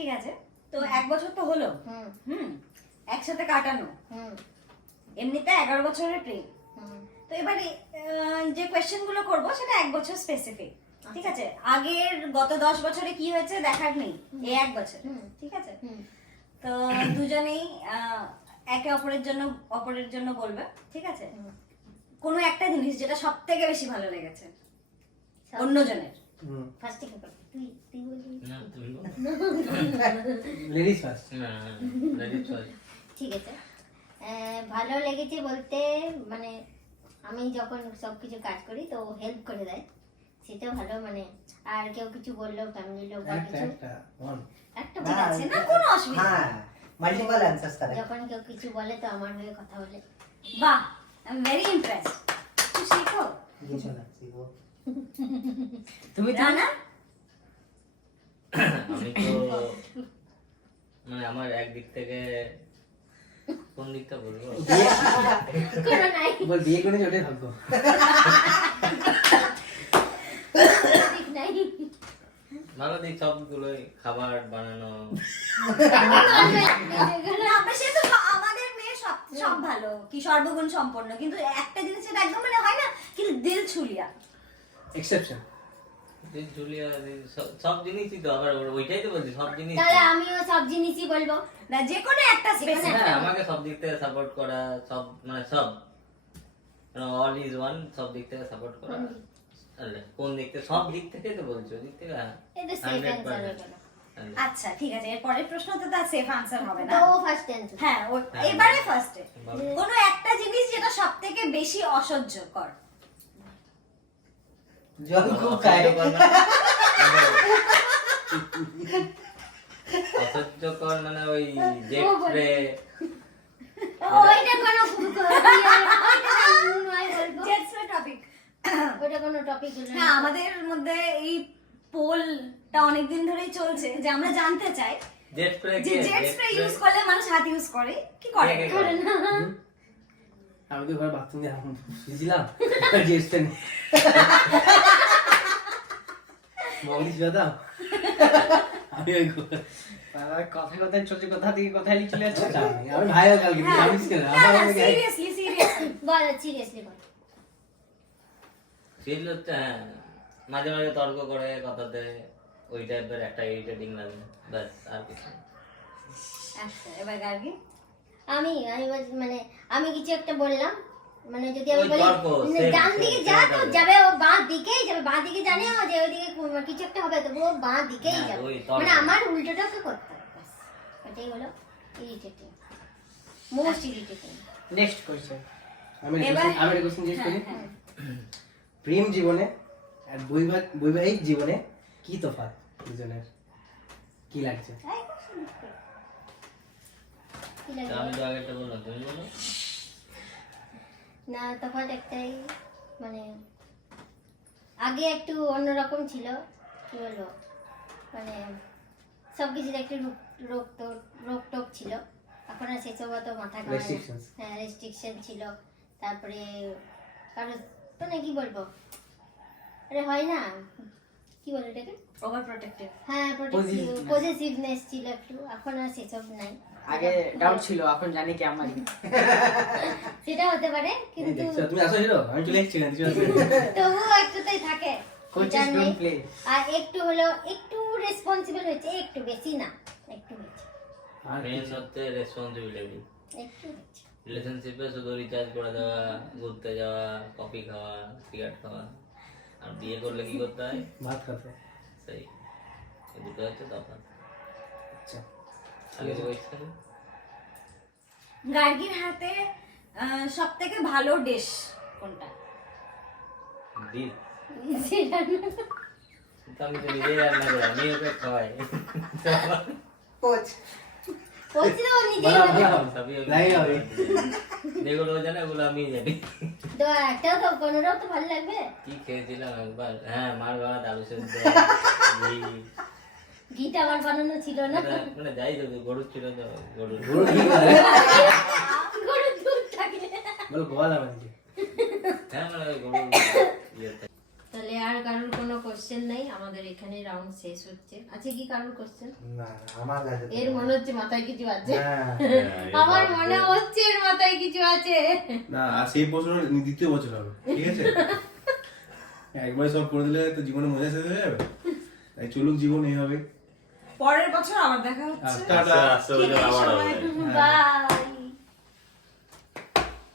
ঠিক আছে, তো 1 বছর তো হলো, একসাথে কাটানো, এমনিতে 11 বছরের প্রেম। তো এবারে যে কোয়েশ্চেন গুলো করবো সেটা 1 বছর স্পেসিফিক, ঠিক আছে? আগের গত 10 বছরে কি হয়েছে দেখার নেই, এই 1 বছর, ঠিক আছে? তো দুজনেই একে অপরের জন্য বলবে, ঠিক আছে? কোনো একটা জিনিস যেটা সব থেকে বেশি ভালো লেগেছে অন্যজনের। ফার্স্ট থেকে তুই বলবি না তুমি লেডিস ফার্স্ট। না লেডিস ফার্স্ট। ঠিক আছে। ভালো লেগেছে বলতে মানে আমি যখন সবকিছু কাজ করি তো হেল্প করে দেয়, সেটা ভালো। মানে আর কেউ কিছু বললো, ফ্যামিলি লোক বা কিছু একটা ঠিক আছে না, কোনো অসুবিধা নেই। হ্যাঁ, মাল্টিপল অ্যানসারস কারেক্ট। যখন কেউ কিছু বলে তো আমার হয়ে কথা বলে। বাহ, আই এম ভেরি ইমপ্রেসড। তুই শিখো। কিছু না, শিখো। তুমি জানা আমি তো মানে আমার একদিক থেকে কোন দিকটা বলবো, কোনো নাই বল বিয়ে করে ওটাই ভাগ্য। ঠিক নাই। ভালো দিক সবগুলোই, খাবার বানানো, আমরা সে তো আমাদের মেয়ে সব ভালো, কি সর্বগুণ সম্পন্ন, কিন্তু একটা জিনিস এটা একদম মানে হয় না, কিন্তু দিল ছুলিয়া এক্সেপশন। জুলিয়া সব জিনিসই তো, আবার ওইটাই তো বলছি সব জিনিস। তাহলে আমিও সব জিনিসই বলবো। না, যে কোনো একটা স্পেসিফিক। হ্যাঁ, আমাকে সব দিক থেকে সাপোর্ট করা, সব মানে সব অল ইজ ওয়ান, সব দিক থেকে সাপোর্ট করা। কোন দিক থেকে? সব দিক থেকে তো বলছো, দিক থেকে এটা সেফ অ্যানসার হয়ে গেল। আচ্ছা ঠিক আছে, এর পরের প্রশ্নতে তো সেফ আনসার হবে না। তো ফার্স্ট অ্যানসার। হ্যাঁ, এবারে ফার্স্টে কোনো একটা জিনিস যেটা সবথেকে বেশি অসহ্যকর। জল খুব খায়। অসহ্যকর মানে ওই জেট স্প্রে, ওইটা কোনো জেট স্প্রে টপিক। ওইটা কোনো টপিক হলো হ্যাঁ, আমাদের মধ্যে এই পোলটা অনেকদিন ধরেই চলছে যে আমরা জানতে চাই জেট স্প্রে যে জেট স্প্রে ইউজ করলে মানুষ হাত ইউজ করে কি করে? করে না। আমি তো ঘরে বাথরুম দিয়ে বুঝলাম যে স্টেন মগলি দাদা আমি ওই কথা কথায় চলছে, কথা থেকে কথায় চলে যাচ্ছে। আমি ভাইও কালকে আমি স্কেল সিরিয়াসলি বল সিরিয়াসলি বল। ফিল হচ্ছে, হ্যাঁ মাঝে মাঝে তর্ক করে কথাতে, ওই টাইপের একটা ইরিটেটিং লাগে, ব্যাস আর কিছু না। আচ্ছা, এবার গার্গী। আমি মানে আমি কিছু একটা বললাম, মানে যদি আমি ওই বলি তর্ক, same, ডান দিকে same, যা same তো তর্ক। যাবে, ও বাঁ দিকেই যাবে। বাঁ দিকে জানে ও যে ওইদিকে কিছু একটা হবে, তো ও বাঁ দিকেই হ্যাঁ, যাবে। ওই তর্ক। মানে আমার উল্টোটা ওকে করতে হবে, ব্যাস। এটাই হলো irritating, most irritating. Next question. আমি এবার- একটা কোশ্চেন জিজ্ঞেস করি। হ্যাঁ, প্রেম জীবনে আর বৈবাহিক জীবনে কি তফাৎ দুজনের, কি লাগছে? কি লাগে? তা আমি তো আগেরটা বললাম, তুমি বলো। না, তফাৎ একটাই, মানে আগে একটু অন্যরকম ছিল, কি বলবো, মানে সবকিছুর একটু রোকটোক ছিল। এখন আর সেসব অত মাথা ঘামায় না। Restrictions. হ্যাঁ, রেস্ট্রিকশন ছিল। তারপরে কারো মানে কি বলবো, আরে হয় না, কি বলে এটাকে, ওভার প্রোটেক্টিভ। হ্যাঁ পজিটিভনেস ছিল একটু, এখন আর সেসব নাই। আগে ডাউট ছিল, এখন জানি কি আমারই। সেটা হতে পারে, এই কিন্তু দেখছো, তুমি আসো হিরো, আমি চলে এসেছি না, তবুও একটুতেই থাকে। কোচেস এটা নেই। Don't play. আর একটু হলো একটু রেসপন্সিবল হয়েছে, একটু বেশি না, একটু হয়েছে, আর মেন হচ্ছে রেসপন্সিবিলিটি। একটু হয়েছে। রিলেশনশিপে শুধু রিচার্জ করে দেওয়া, ঘুরতে যাওয়া, কফি খাওয়া, সিগারেট খাওয়া, আর বিয়ে করলে কি করতে হয়? ভাত খাতে। সেই এই দুটো হচ্ছে তফাৎ। আচ্ছা, আগে কোয়েশ্চেন। গার্গীর হাতে সব থেকে ভালো ডিশ কোনটা? ডিপ সেটা না। তো আমি তো নিজেই রান্না করি, আমি ওকে খাওয়াই। কোচ বলছি তো ও নিজেই বলা বলে। বলা সবই আমি লাই হবে। যেগুলো ও জানে ওগুলো আমি জানি। তো একটাও তো কোনোটাও তো ভালো লাগবে। কি খেয়েছিলাম একবার, হ্যাঁ মার ভাত, আলু সেদ্ধ, ঘি, ঘিটা আমার বানানো ছিল না, মানে যাই তো গরুর ছিল তো, গরুর গরু কি করে? গরুর দুধ থাকে। বল গোয়াল আমাকে। হ্যাঁ মানে ওই গরুর ইয়ে থাকে। তাহলে আর কারোর কোনো কোশ্চেন নাই, আমাদের এখানে রাউন্ড শেষ হচ্ছে। আছে কি কারোর কোশ্চেন? না আমার কাছে তো এর মনে হচ্ছে মাথায় কিছু আছে, হ্যাঁ আমার মনে হচ্ছে এর মাথায় কিছু আছে। না আর সেই বছর দ্বিতীয় বছর হবে, ঠিক আছে? একবার সব করে দিলে তো জীবনে মজা শেষ হয়ে যাবে। তাই চলুক জীবন এইভাবে। পরের বছর আবার দেখা হচ্ছে। টাটা। আস্তে আস্তে আবার হবে। বাই।